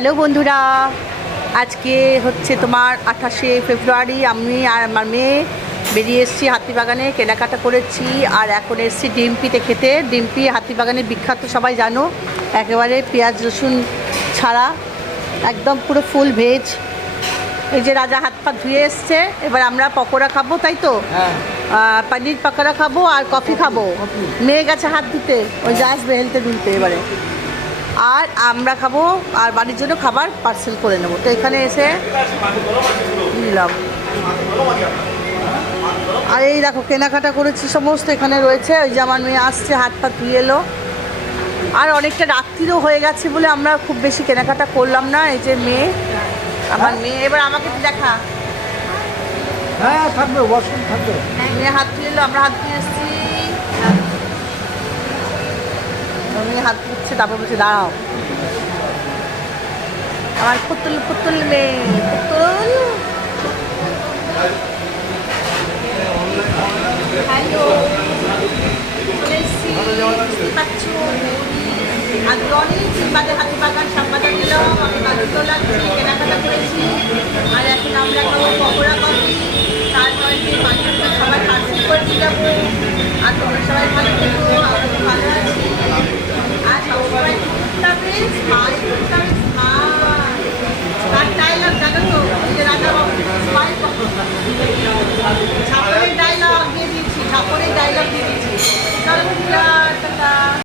Hello বন্ধুরা, আজকে হচ্ছে তোমার 28শে ফেব্রুয়ারি। আমি আর আমার মেয়ে বেরিয়ে এসেছি হাতিবাগানে, কেনাকাটা করেছি। আর এখন এসেছি ডিম্পিতে খেতে। ডিম্পি হাতিবাগানের বিখ্যাত, সবাই জানো, একেবারে পেঁয়াজ রসুন ছাড়া, একদম পুরো ফুল ভেজ। এই যে রাজা হাত পা ধুয়ে এসছে, এবার আমরা পকোড়া খাবো, তাই তো? পনির পকোড়া খাবো আর কফি খাবো। মেয়ে গেছে হাত ধুতে, ওই যে আসবে হেলতে দুলতে এবারে। আর আমরা খাবো, আর বাড়ির জন্য খাবার পার্সেল করে নেবো। তো এখানে এসে নিলাম। আর এই দেখো কেনাকাটা করেছি সমস্ত, এখানে রয়েছে। ওই যে আমার মেয়ে আসছে, হাত পা ধুয়ে এলো। আর অনেকটা রাত্রিরও হয়ে গেছে বলে আমরা খুব বেশি কেনাকাটা করলাম না। এই যে মেয়ে, আমার মেয়ে, এবার আমাকে দেখা। হ্যাঁ থাকবে, ওয়াশরুম থাকবে। মেয়ে হাত ধুয়ে এলো, আমরা হাত ধুয়ে এসেছি। মেয়ে হাত ধুচ্ছে, তারপর বলছে দাঁড়াও। আমার পুতুল পুতুল মেয়ে, পুতুল। হ্যালো, চলে এসেছি, বুঝতে পারছো। আজ অনেকদিন বাদে হাতিবাগান শ্যামবাজার গেলাম। আমি বাড়িতেও লাগছি, কেনাকাটা করেছি। আর এখন আমরা খাবো পকোড়া কফি, তারপরে বাচ্চাদের সবাই পার্সেল করে দিয়ে যাবো। আর তোমরা সবাই ভালো থেকো, আমরা ভালো আছি। আর সবাই টুকটাবে,